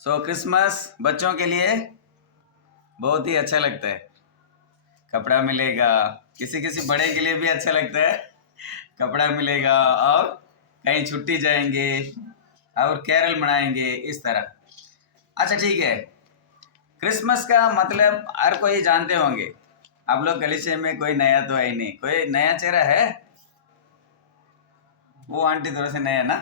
Christmas बच्चों के लिए बहुत ही अच्छा लगता है। कपड़ा मिलेगा, किसी किसी बड़े के लिए भी अच्छा लगता है, कपड़ा मिलेगा और कहीं छुट्टी जाएंगे और कैरल मनाएंगे इस तरह। अच्छा ठीक है, क्रिसमस का मतलब हर कोई जानते होंगे। आप लोग गलीचे में कोई नया तो है ही नहीं। कोई नया चेहरा है? वो आंटी थोड़ा सा नया ना।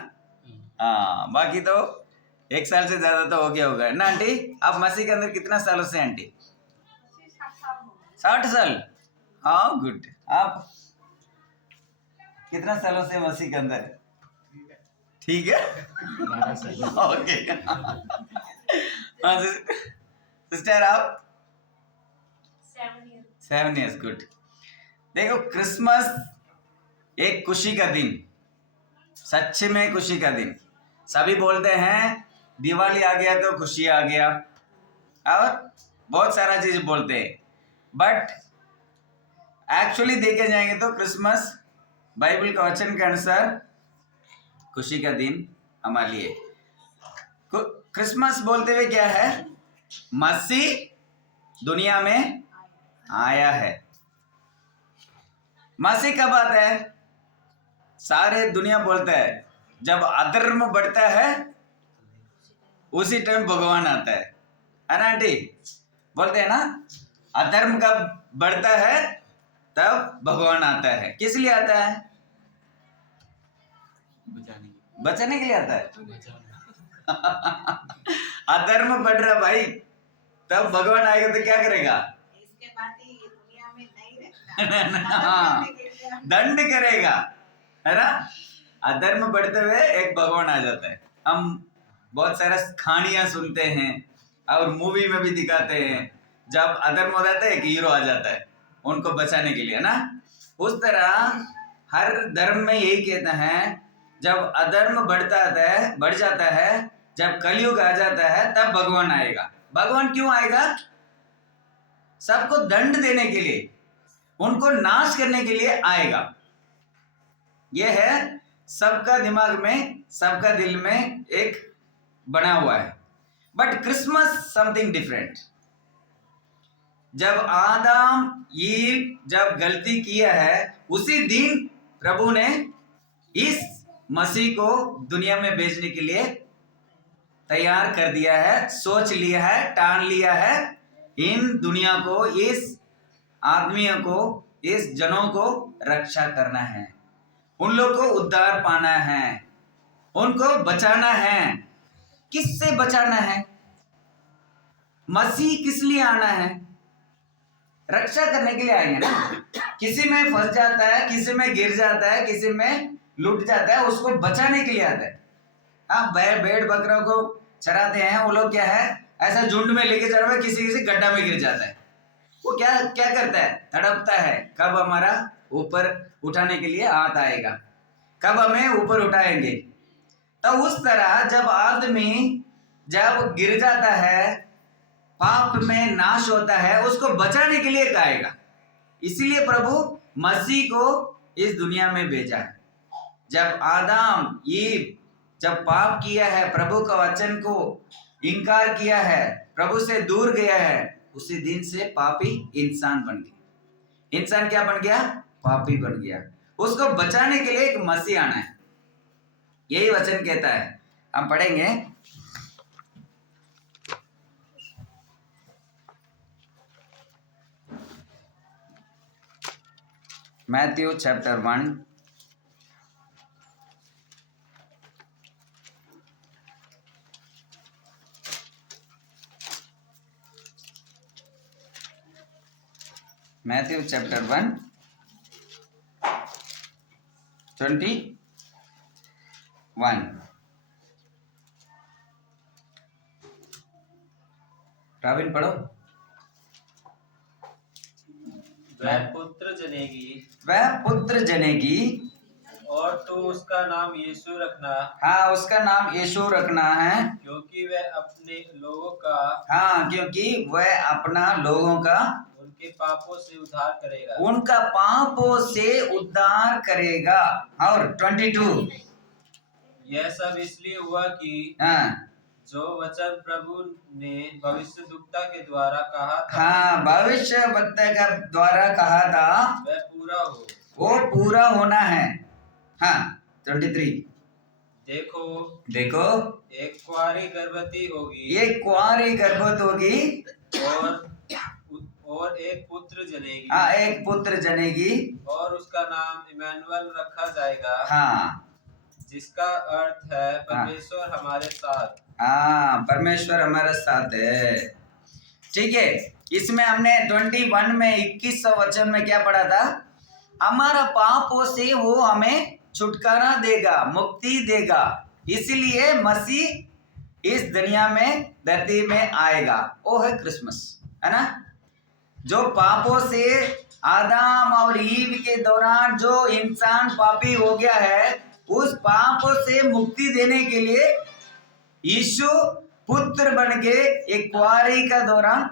हाँ, बाकी तो 1 साल से ज्यादा तो हो गया होगा ना आंटी। आप मसीह के अंदर कितना सालों से आंटी? 60 साल। हाँ गुड। आप कितना सालों से मसीह के अंदर? ठीक है। ओके। सिस्टर आप? 7 years। गुड। देखो, क्रिसमस एक खुशी का दिन, सच में खुशी का दिन। सभी बोलते हैं दिवाली आ गया तो खुशी आ गया और बहुत सारा चीज बोलते हैं, बट एक्चुअली देखे जाएंगे तो क्रिसमस बाइबल के वचन के अनुसार खुशी का दिन हमारे लिए। क्रिसमस बोलते हुए क्या है? मसीह दुनिया में आया है। मसीह कब आता है? सारे दुनिया बोलता है जब अधर्म बढ़ता है उसी टाइम भगवान आता है ना आंटी? बोलते हैं ना, अधर्म कब बढ़ता है तब भगवान आता है। किस लिए आता है? बचाने के लिए आता है। अधर्म बढ़ रहा भाई, तब भगवान आएगा तो क्या करेगा? इसके बाद ही दुनिया में नहीं रहता। हाँ, दंड करेगा, है ना। अधर्म बढ़ते हुए एक भगवान आ जाता है। हम बहुत सारा कहानियां सुनते हैं और मूवी में भी दिखाते हैं, जब अधर्म हो जाता है एक हीरो आ जाता है उनको बचाने के लिए ना। उस तरह हर धर्म में यही कहते हैं, जब अधर्म बढ़ जाता है, जब कलयुग आ जाता है तब भगवान आएगा। भगवान क्यों आएगा? सबको दंड देने के लिए, उनको नाश करने के लिए आएगा। यह है सबका दिमाग में, सबका दिल में एक बना हुआ है। But Christmas something different. जब आदम ईव जब गलती किया है, उसी दिन प्रभु ने इस मसीह को दुनिया में भेजने के लिए तैयार कर दिया है, सोच लिया है, ठान लिया है। इन दुनिया को, इस आदमियों को, इस जनों को रक्षा करना है, उन लोग को उद्धार पाना है, उनको बचाना है। किससे बचाना है? मसीह किस लिए आना है? रक्षा करने के लिए आएंगे ना। किसी में फंस जाता है, किसी में गिर जाता है, किसी में लूट जाता है, उसको बचाने के लिए आता है। हाँ, भेड़ बकरों को चराते हैं वो लोग, क्या है, ऐसा झुंड में लेके चल रहा है, किसी किसी गड्ढा में गिर जाता है, वो क्या क्या करता है? तड़पता है, कब हमारा ऊपर उठाने के लिए हाथ आएगा, कब हमें ऊपर उठाएंगे। तो उस तरह जब आदमी जब गिर जाता है, पाप में नाश होता है, उसको बचाने के लिए आएगा। इसीलिए प्रभु मसीह को इस दुनिया में भेजा है। जब आदम ईव जब पाप किया है, प्रभु का वचन को इनकार किया है, प्रभु से दूर गया है, उसी दिन से पापी इंसान बन गया। इंसान क्या बन गया? पापी बन गया। उसको बचाने के लिए एक मसीह आना है, यही वचन कहता है। हम पढ़ेंगे Matthew chapter 1 Matthew chapter 1 21। Ravin पढ़ो। वह पुत्र जनेगी और तो उसका नाम यीशु रखना। हाँ, उसका नाम यीशु रखना है, क्योंकि वह अपने लोगों का, हाँ, क्योंकि वह अपना लोगों का उनके पापों से उद्धार करेगा। उनका पापों से उद्धार करेगा। और 22। यह सब इसलिए हुआ कि हाँ, जो वचन प्रभु ने भविष्यद्वक्ता के द्वारा कहा था हाँ, भविष्य वक्ता का द्वारा कहा था वह पूरा हो। वो पूरा होना है। हाँ, 23 देखो देखो एक कुंवारी गर्भवती होगी ये कुंवारी गर्भवती होगी और एक पुत्र जनेगी। हाँ, एक पुत्र जनेगी और उसका नाम इमैनुअल रखा जाएगा। हाँ जिसका अर्थ है परमेश्वर हमारे साथ। हाँ, परमेश्वर हमारे साथ है। ठीक है, इसमें हमने 21 में 21 वचन में क्या पढ़ा था? हमारा पापों से वो हमें छुटकारा देगा, मुक्ति देगा, इसलिए मसीह इस दुनिया में धरती में आएगा। वो है क्रिसमस, है ना? जो पापों से आदम और ईव के दौरान जो इंसान पापी हो गया है, उस पापों से मुक्ति देने के लिए यीशु पुत्र बन के एक कुंवारी का दौरान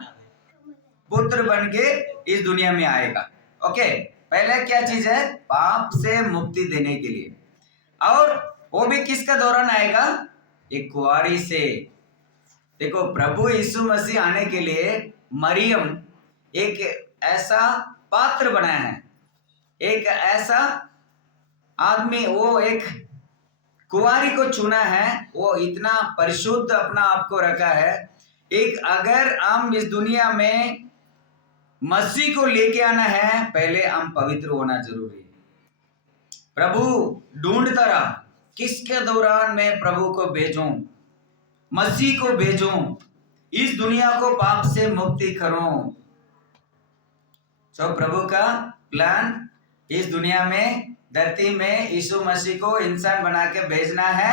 पुत्र बन के इस दुनिया में आएगा। ओके, पहले क्या चीज है? पाप से मुक्ति देने के लिए। और वो भी किसका दौरान आएगा? एक कुंवारी से। देखो, प्रभु यीशु मसीह आने के लिए मरियम एक ऐसा पात्र बनाया है, एक ऐसा आदमी, वो एक कुंवारी को चुना है, वो इतना परिशुद्ध अपना आप को रखा है। एक अगर हम इस दुनिया में मसीह को लेके आना है, पहले हम पवित्र होना जरूरी है। प्रभु ढूंढता रहा किसके दौरान मैं प्रभु को भेजूं, मसीह को भेजूं, इस दुनिया को पाप से मुक्ति करूं। तो प्रभु का प्लान इस दुनिया में, धरती में यीशु मसीह को इंसान बना के भेजना है।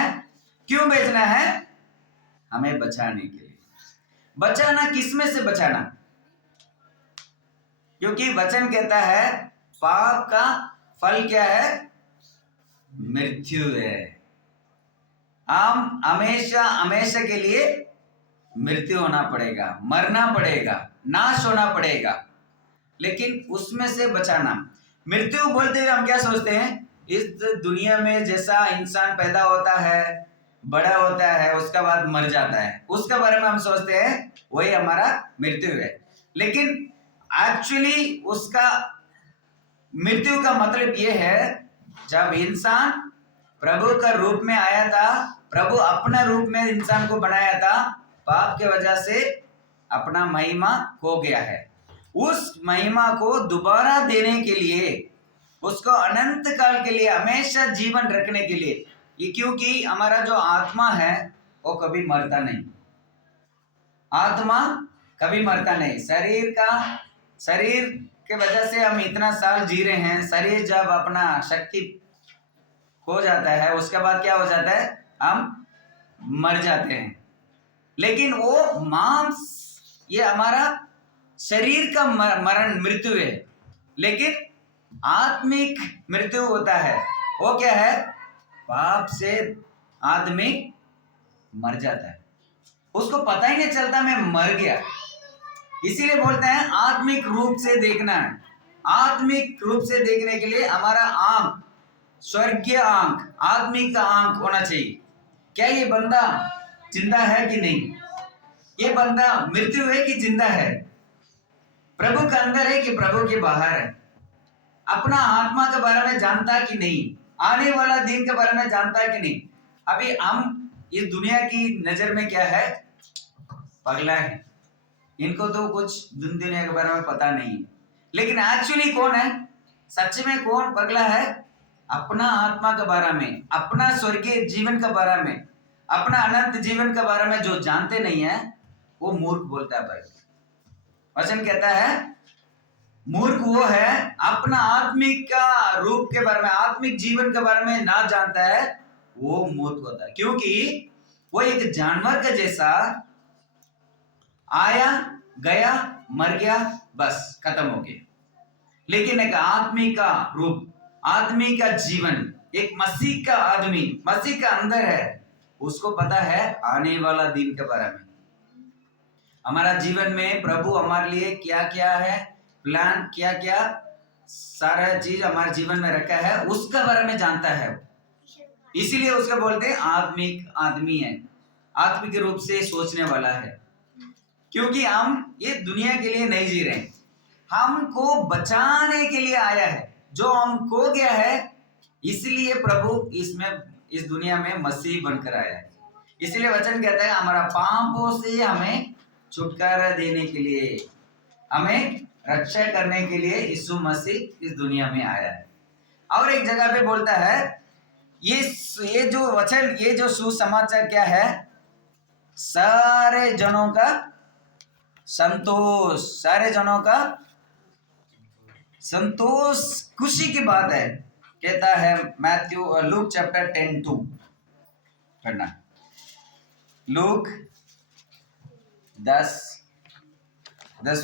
क्यों भेजना है? हमें बचाने के लिए। बचाना किसमें से बचाना? क्योंकि वचन कहता है पाप का फल क्या है? मृत्यु है। हम हमेशा हमेशा के लिए मृत्यु होना पड़ेगा, मरना पड़ेगा, नाश होना पड़ेगा। लेकिन उसमें से बचाना, मृत्यु बोलते हुए हम क्या सोचते हैं? इस दुनिया में जैसा इंसान पैदा होता है, बड़ा होता है, उसका बाद मर जाता है, उसके बारे में हम सोचते हैं वही हमारा मृत्यु है। लेकिन एक्चुअली उसका मृत्यु का मतलब ये है, जब इंसान प्रभु का रूप में आया था, प्रभु अपना रूप में इंसान को बनाया था, पाप के वजह से अपना महिमा खो गया है। उस महिमा को दोबारा देने के लिए, उसको अनंत काल के लिए, हमेशा जीवन रखने के लिए, ये क्योंकि हमारा जो आत्मा है वो कभी मरता नहीं, आत्मा कभी मरता नहीं। शरीर के वजह से हम इतना साल जी रहे हैं, शरीर जब अपना शक्ति खो जाता है, उसके बाद क्या हो जाता है? हम मर जाते हैं। लेकिन वो मांस, ये हमारा शरीर का मरण मृत्यु है, लेकिन आत्मिक मृत्यु होता है। वो क्या है? पाप से आदमी मर जाता है, उसको पता ही नहीं चलता मैं मर गया। इसीलिए बोलते हैं आत्मिक रूप से देखना है। आत्मिक रूप से देखने के लिए हमारा आंख, स्वर्गीय आंख, आत्मिक का आंख होना चाहिए। क्या ये बंदा जिंदा है कि नहीं? ये बंदा मृत्यु है कि जिंदा है? प्रभु के अंदर है कि प्रभु के बाहर है? अपना आत्मा के बारे में जानता कि नहीं? आने वाला दिन के बारे में जानता कि नहीं? अभी हम इस दुनिया की नजर में क्या है? पगला है। इनको तो कुछ दुनिया के बारे में पता नहीं है। लेकिन एक्चुअली कौन है? सच में कौन पगला है? अपना आत्मा के बारे में, अपना स्वर्गीय जीवन के बारे में, अपना अनंत जीवन के बारे में जो जानते नहीं है, वो मूर्ख बोलता है। भाई वचन कहता है मूर्ख वो है अपना आत्मिक का रूप के बारे में, आत्मिक जीवन के बारे में ना जानता है, वो मूर्ख होता है। क्योंकि वो एक जानवर के जैसा आया गया, मर गया, बस खत्म हो गया। लेकिन एक आदमी का रूप, आदमी का जीवन, एक मसीह का आदमी, मसीह का अंदर है, उसको पता है आने वाला दिन के बारे में। हमारा जीवन में प्रभु हमारे लिए क्या क्या है, प्लान क्या क्या, सारा चीज हमारे जीवन में रखा है, उसके बारे में जानता है। इसीलिए उसको बोलते हैं आत्मिक आदमी है। आत्मिक रूप से सोचने वाला है, क्योंकि हम ये दुनिया के लिए नहीं जी रहे हैं, हमको बचाने के लिए आया है। जो हम खो गया है, इसलिए प्रभु इस दुनिया में मसीह बनकर आया है। इसलिए वचन कहता है हमारा पापों से हमें छुटकारा देने के लिए, हमें रक्षा करने के लिए यीशु मसीह इस दुनिया में आया है। और एक जगह पे बोलता है ये जो वचन, ये जो सुसमाचार क्या है? सारे जनों का संतोष, सारे जनों का संतोष, खुशी की बात है। कहता है लूक चैप्टर 10:2 पढ़ना। लूक 10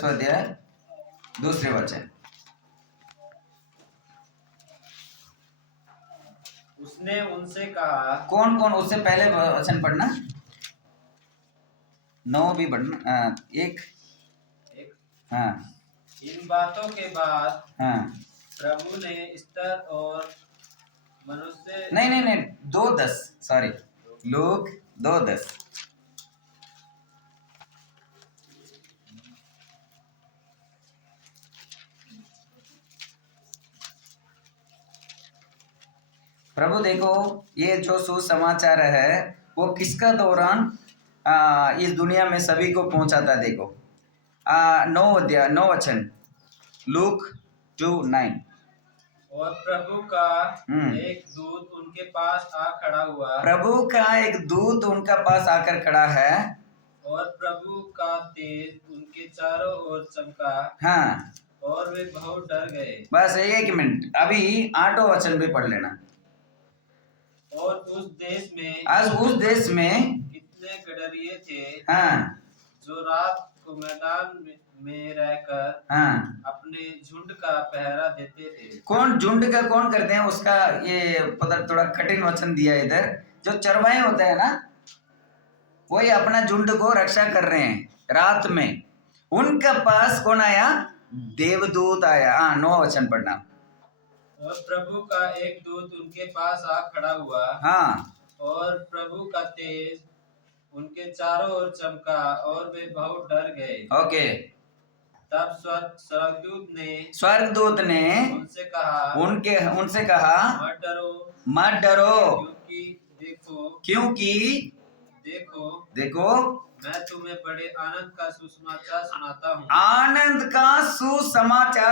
अध्याय दूसरे वचन। उसने उनसे कहा, कौन कौन? उससे पहले वचन पढ़ना, 9 भी पढ़ना, एक। हाँ, इन बातों के बाद हाँ, प्रभु ने स्तर और मनुष्य नहीं 2:10, सॉरी, लूक 2:10। प्रभु देखो, ये जो सुसमाचार है वो किसका दौरान इस दुनिया में सभी को पहुंचाता। देखो 9 वचन, लूक 2:9। और प्रभु का एक दूत उनके पास आ खड़ा हुआ, प्रभु का एक दूत उनका पास आकर खड़ा है, और प्रभु का तेज उनके चारों ओर चमका, हाँ, और वे बहुत डर गए। बस 1 मिनट, अभी 8 वचन भी पढ़ लेना। और उस देश में, आज उस देश में कितने गडरिये थे, हाँ, जो रात को मैदान में रहकर हाँ, अपने झुंड का पहरा देते थे। कौन झुंड का कौन करते हैं उसका ये पता, थोड़ा कठिन वचन दिया इधर। जो चरवाहे होते हैं ना, वही अपना झुंड को रक्षा कर रहे हैं रात में। उनके पास कौन आया? देवदूत आया। 9 वचन पढ़ना। और प्रभु का एक दूत उनके पास आ खड़ा हुआ, हाँ, और प्रभु का तेज उनके चारों ओर चमका, और वे बहुत डर गए। ओके। तब स्वर्गदूत ने उनसे कहा, मत डरो, क्योंकि देखो मैं तुम्हें बड़े आनंद का सुसमाचार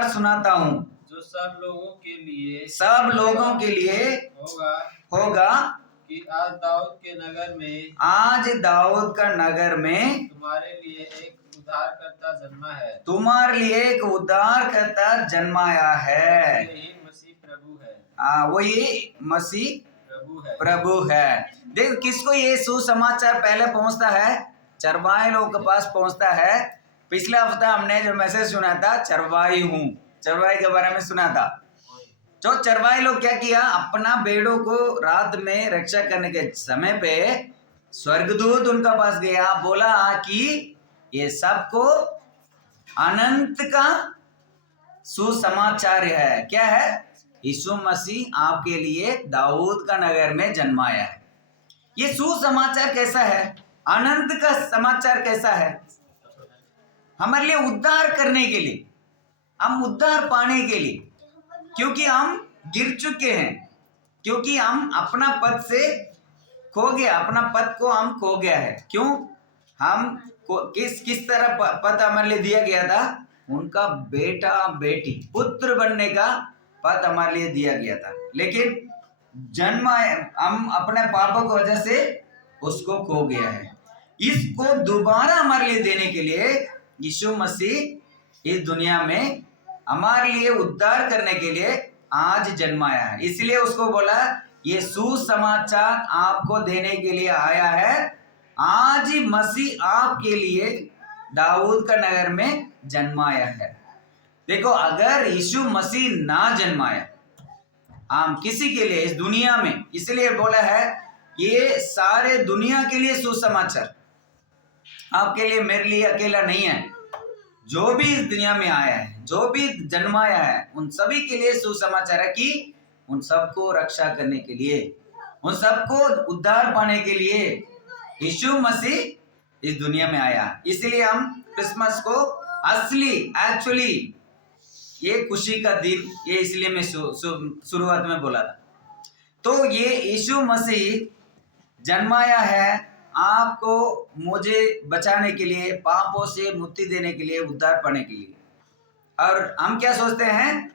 सुनाता हूँ, जो सब लोगों के लिए होगा कि आज दाऊद का नगर में तुम्हारे लिए एक उद्धारकर्ता जन्माया है। यही मसीह प्रभु है। वही मसीह प्रभु है। देख, किसको ये सुसमाचार पहले पहुंचता है? चरवाहे लोगों के पास पहुंचता है। पिछला हफ्ता हमने जो मैसेज सुना था, चरवाही के बारे में सुना था। जो चरवाहे लोग क्या किया, अपना भेड़ों को रात में रक्षा करने के समय पे स्वर्गदूत उनका पास गया, बोला कि ये सबको अनंत का सुसमाचार है। क्या है? यीशु मसीह आपके लिए दाऊद का नगर में जन्माया है। ये सुसमाचार कैसा है? अनंत का समाचार कैसा है? हमारे लिए उद्धार करने के लिए, हम उद्धार पाने के लिए, क्योंकि हम गिर चुके हैं, क्योंकि हम अपना पद से खो गया, अपना पद को हम खो गया है। क्यों? हम किस तरह पद हमारे लिए दिया गया था? उनका बेटा बेटी पुत्र बनने का पद हमारे लिए दिया गया था, लेकिन हम अपने पापों की वजह से उसको खो गया है। इसको दोबारा हमारे लिए देने के लिए यीशु मसीह इस दुनिया में हमारे लिए उद्धार करने के लिए आज जन्माया है। इसलिए उसको बोला ये सुसमाचार आपको देने के लिए आया है। आज ही मसीह आपके लिए दाऊद का नगर में जन्माया है। देखो, अगर यीशु मसीह ना जन्माया हम किसी के लिए इस दुनिया में, इसलिए बोला है ये सारे दुनिया के लिए सुसमाचार, आपके लिए मेरे लिए अकेला नहीं है। जो भी इस दुनिया में आया है, जो भी जन्माया है, उन सभी के लिए सुसमाचार है कि उन सबको रक्षा करने के लिए, उन सबको उद्धार पाने के लिए यीशु मसीह इस दुनिया में आया, इसलिए हम क्रिसमस को असली एक्चुअली ये खुशी का दिन, ये इसलिए मैं शुरुआत में बोला था। तो ये यीशु मसीह जन्माया है आपको मुझे बचाने के लिए, पापों से मुक्ति देने के लिए, उद्धार पाने के लिए। और हम क्या सोचते हैं,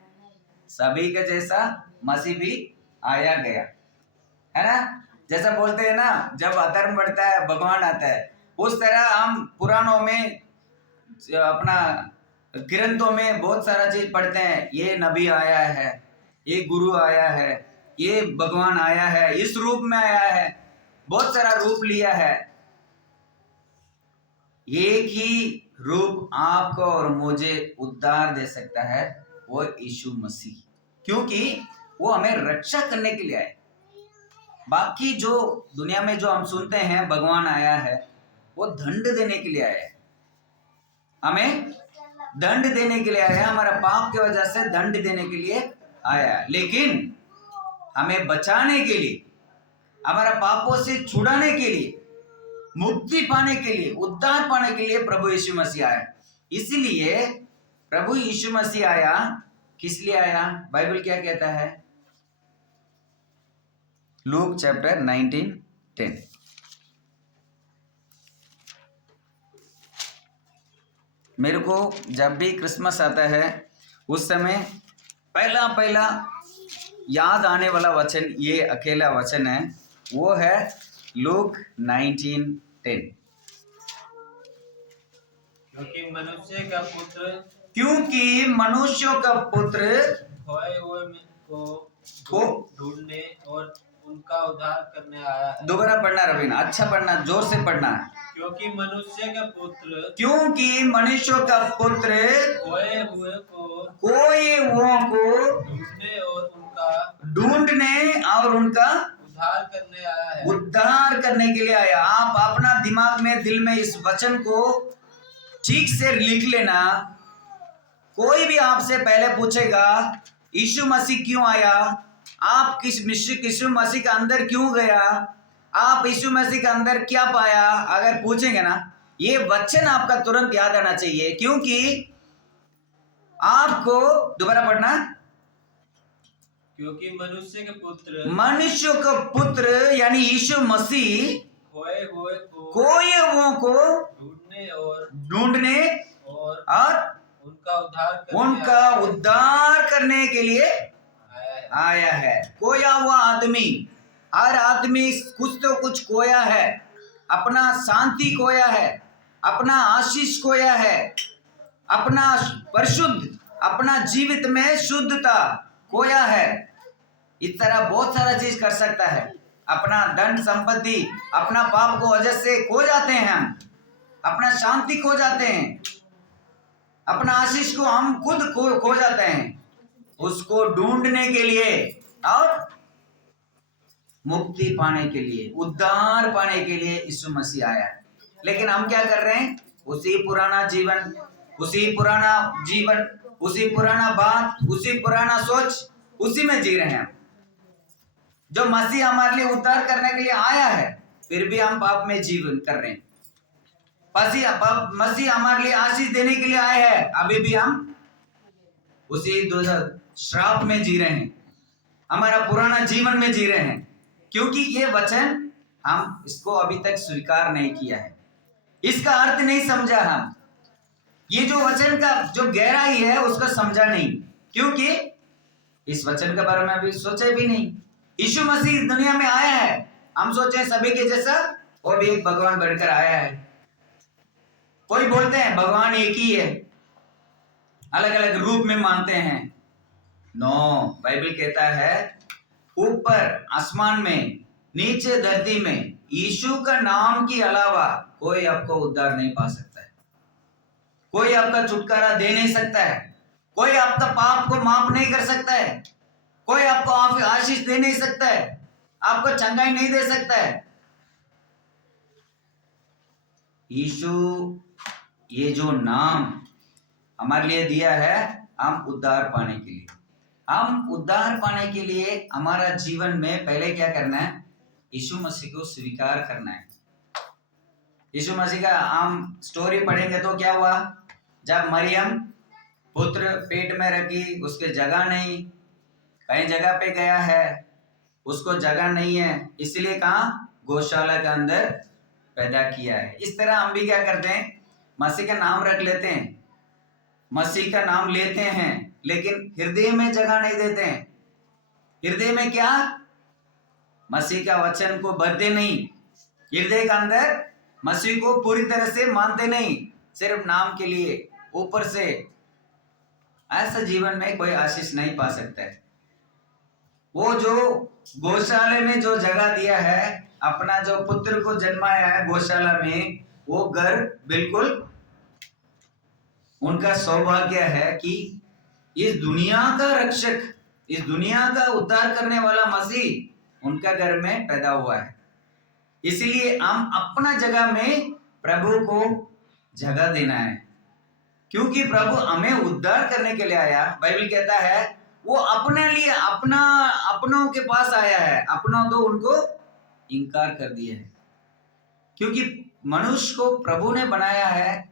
सभी के जैसा मसीह भी आया गया, है ना। जैसा बोलते हैं ना, जब अधर्म बढ़ता है भगवान आता है, उस तरह हम पुराणों में अपना ग्रंथों में बहुत सारा चीज पढ़ते हैं, ये नबी आया है, ये गुरु आया है, ये भगवान आया है, इस रूप में आया है, बहुत सारा रूप लिया है। एक ही रूप आपको और मुझे उद्धार दे सकता है, वो यीशु मसीह, क्योंकि वो हमें रक्षा करने के लिए आए। बाकी जो दुनिया में जो हम सुनते हैं भगवान आया है, वो दंड देने के लिए आया है, हमें दंड देने के लिए आया, हमारा पाप की वजह से दंड देने के लिए आया। लेकिन हमें बचाने के लिए, हमारा पापों से छुड़ाने के लिए, मुक्ति पाने के लिए, उद्धार पाने के लिए प्रभु यीशु मसीह आया। इसलिए प्रभु यीशु मसीह आया, किस लिए आया, बाइबल क्या कहता है, लूक चैप्टर 19:10। मेरे को जब भी क्रिसमस आता है उस समय पहला याद आने वाला वचन, ये अकेला वचन है, वो है लूक 19:10। क्योंकि मनुष्यों का पुत्र खोए हुए को ढूंढने और उनका उद्धार करने आया है। दोबारा पढ़ना रवीना, अच्छा पढ़ना, जोर से पढ़ना। क्योंकि मनुष्यों का पुत्र खोए हुए को ढूंढने और उनका उद्धार करने के लिए आया। आप अपना दिमाग में, दिल में इस वचन को ठीक से लिख लेना। कोई भी आपसे पहले पूछेगा यीशु मसीह क्यों आया, आप यीशु मसीह के अंदर क्यों गया, आप यीशु मसीह के अंदर क्या पाया, अगर पूछेंगे ना, ये वचन आपका तुरंत याद आना चाहिए। क्योंकि आपको, दोबारा पढ़ना, क्योंकि मनुष्य का पुत्र यानी यीशु मसीह खोए हुए को ढूंढने और उनका उद्धार करने के लिए आया है। खोया हुआ आदमी, हर आदमी कुछ तो कुछ खोया है, अपना शांति खोया है, अपना आशीष खोया है, अपना परिशुद्ध, अपना जीवित में शुद्धता खोया है। इस तरह बहुत सारा चीज कर सकता है, अपना धन संपत्ति, अपना पाप को वजह से खो जाते हैं हम, अपना शांति खो जाते हैं, अपना आशीष को हम खुद खो जाते हैं। उसको ढूंढने के लिए और मुक्ति पाने के लिए, उद्धार पाने के लिए यीशु मसीह आया है। लेकिन हम क्या कर रहे हैं, उसी पुराना जीवन, उसी पुराना बात, उसी पुराना सोच, उसी में जी रहे हैं। जो मसीह हमारे लिए उद्धार करने के लिए आया है, फिर भी हम पाप में जीवन कर रहे हैं। मसीह हमारे लिए आशीष देने के लिए आए हैं, अभी भी हम उसी श्राप में जी रहे हैं, हमारा पुराना जीवन में जी रहे हैं। क्योंकि ये वचन हम इसको अभी तक स्वीकार नहीं किया है, इसका अर्थ नहीं समझा हम, ये जो वचन का जो गहराई है उसको समझा नहीं, क्योंकि इस वचन के बारे में अभी सोचे भी नहीं। यीशु मसीह दुनिया में आया है, हम सोचे सभी के जैसा वो भी एक भगवान बनकर आया है। कोई बोलते हैं भगवान एक ही है, अलग अलग रूप में मानते हैं। नो, बाइबल कहता है ऊपर आसमान में, नीचे धरती में यीशु का नाम के अलावा कोई आपको उद्धार नहीं पा सकता है, कोई आपका छुटकारा दे नहीं सकता है, कोई आपका पाप को माफ नहीं कर सकता है, कोई आपको आशीष दे नहीं सकता है, आपको चंगाई नहीं दे सकता है। यीशु ये जो नाम हमारे लिए दिया है, हम उद्धार पाने के लिए, हम उद्धार पाने के लिए हमारा जीवन में पहले क्या करना है, यीशु मसीह को स्वीकार करना है। यीशु मसीह का हम स्टोरी पढ़ेंगे तो क्या हुआ, जब मरियम पुत्र पेट में रखी, उसके जगह नहीं, कहीं जगह पे गया है, उसको जगह नहीं है, इसलिए कहा गौशाला के अंदर पैदा किया है। इस तरह हम भी क्या करते हैं, मसीह का नाम रख लेते हैं, मसीह का नाम लेते हैं, लेकिन हृदय में जगह नहीं देते हैं। हृदय में क्या, मसीह का वचन को भरते नहीं, हृदय के अंदर मसीह को पूरी तरह से मानते नहीं, सिर्फ नाम के लिए ऊपर से। ऐसा जीवन में कोई आशीष नहीं पा सकता है। वो जो गौशाला में जो जगह दिया है, अपना जो पुत्र को जन्माया है गौशाला में, वो घर बिल्कुल उनका सौभाग्य है कि इस दुनिया का रक्षक, इस दुनिया का उद्धार करने वाला मसीह उनका घर में पैदा हुआ है। इसलिए हम अपना जगह में प्रभु को जगह देना है, क्योंकि प्रभु हमें उद्धार करने के लिए आया। बाइबल कहता है वो अपने लिए अपनों के पास आया है, अपनों तो उनको इनकार कर दिया है। क्योंकि मनुष्य को प्रभु ने बनाया है,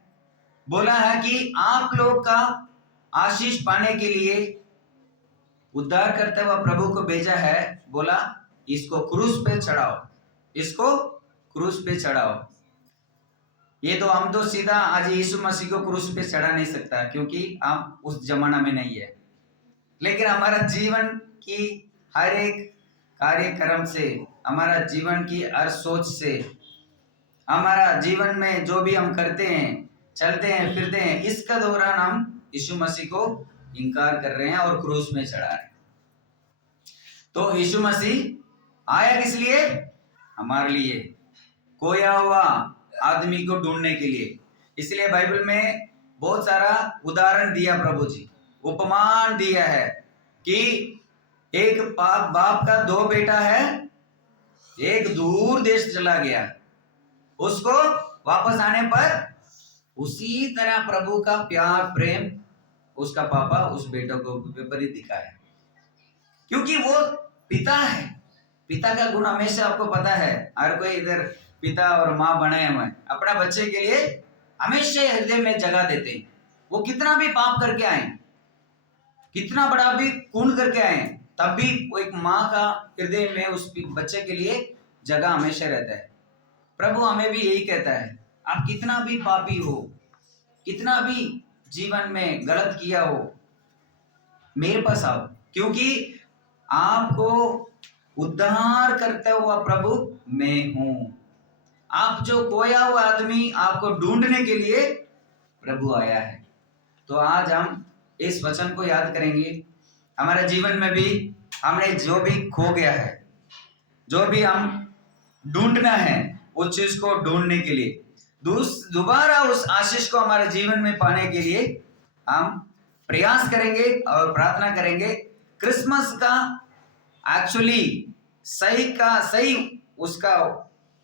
बोला है कि आप लोग का आशीष पाने के लिए उद्धार करते हुए प्रभु को भेजा है। बोला इसको क्रूस पे चढ़ाओ, इसको क्रूस पे चढ़ाओ। ये तो हम तो सीधा आज यीशु मसीह को क्रूस पे चढ़ा नहीं सकता, क्योंकि हम उस जमाना में नहीं है। लेकिन हमारा जीवन की हर एक कार्यक्रम से, हमारा जीवन की हर सोच से, हमारा जीवन में जो भी हम करते हैं, चलते हैं, फिरते हैं, इसका दौरान हम यीशु मसीह को इनकार कर रहे हैं और क्रूस में चढ़ा रहे हैं। तो यीशु मसीह आया किस लिए? हमारे लिए, खोया हुआ आदमी को ढूंढने के लिए। इसलिए बाइबल में बहुत सारा उदाहरण दिया प्रभु जी, उपमान दिया है कि एक बाप का दो बेटा है, एक दूर देश चला गया, उसको वापस आने पर उसी तरह प्रभु का प्यार प्रेम उसका पापा उस बेटों को विपरीत दिखाया, क्योंकि वो पिता है। पिता का गुण हमेशा आपको पता है, हर कोई इधर पिता और माँ बने हुए अपना बच्चे के लिए हमेशा हृदय में जगह देते हैं। वो कितना भी पाप करके आए, कितना बड़ा भी खून करके आए, तब भी वो एक माँ का हृदय में उस बच्चे के लिए जगह हमेशा रहता है। प्रभु हमें भी यही कहता है, आप कितना भी पापी हो, कितना भी जीवन में गलत किया हो, मेरे पास आओ, क्योंकि आपको उद्धार करता हुआ प्रभु मैं हूं। आप जो खोया हुआ आदमी, आपको ढूंढने के लिए प्रभु आया है। तो आज हम इस वचन को याद करेंगे। हमारे जीवन में भी हमने जो भी खो गया है, जो भी हम ढूंढना है, उस चीज को ढूंढने के लिए, दोबारा उस आशीष को हमारे जीवन में पाने के लिए हम प्रयास करेंगे और प्रार्थना करेंगे। क्रिसमस का एक्चुअली सही उसका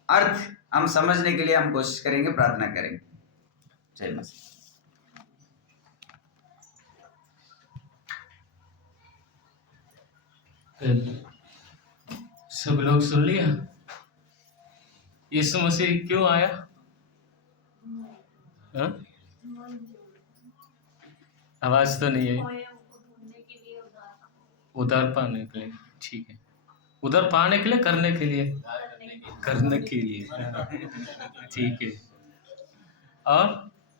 अर्थ हम समझने के लिए हम कोशिश करेंगे, प्रार्थना करेंगे। जय मसीह। सब लोग सुन लिया यीशु मसीह क्यों आया? हाँ? आवाज तो नहीं है। उधार पाने के लिए, ठीक है। उधार पाने के लिए, करने के लिए, ठीक है।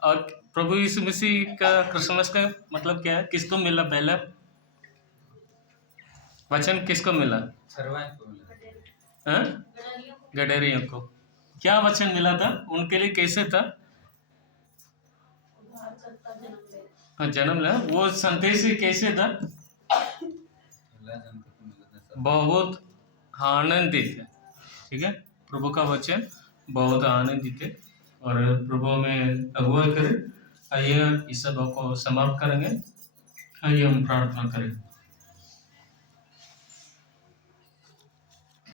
और प्रभु यीशु मसीह का क्रिसमस का मतलब क्या है? किसको मिला? पहला वचन किसको मिला? गडरियों को। क्या वचन मिला था उनके लिए? कैसे था? हाँ, जन्म लिया। वो संदेश कैसे था? बहुत आनंदित है, ठीक है। प्रभु का वचन बहुत आनंदित है और प्रभु में अगुवाई करें। आइए इस सभा को समाप्त करेंगे। आइए हम प्रार्थना करें।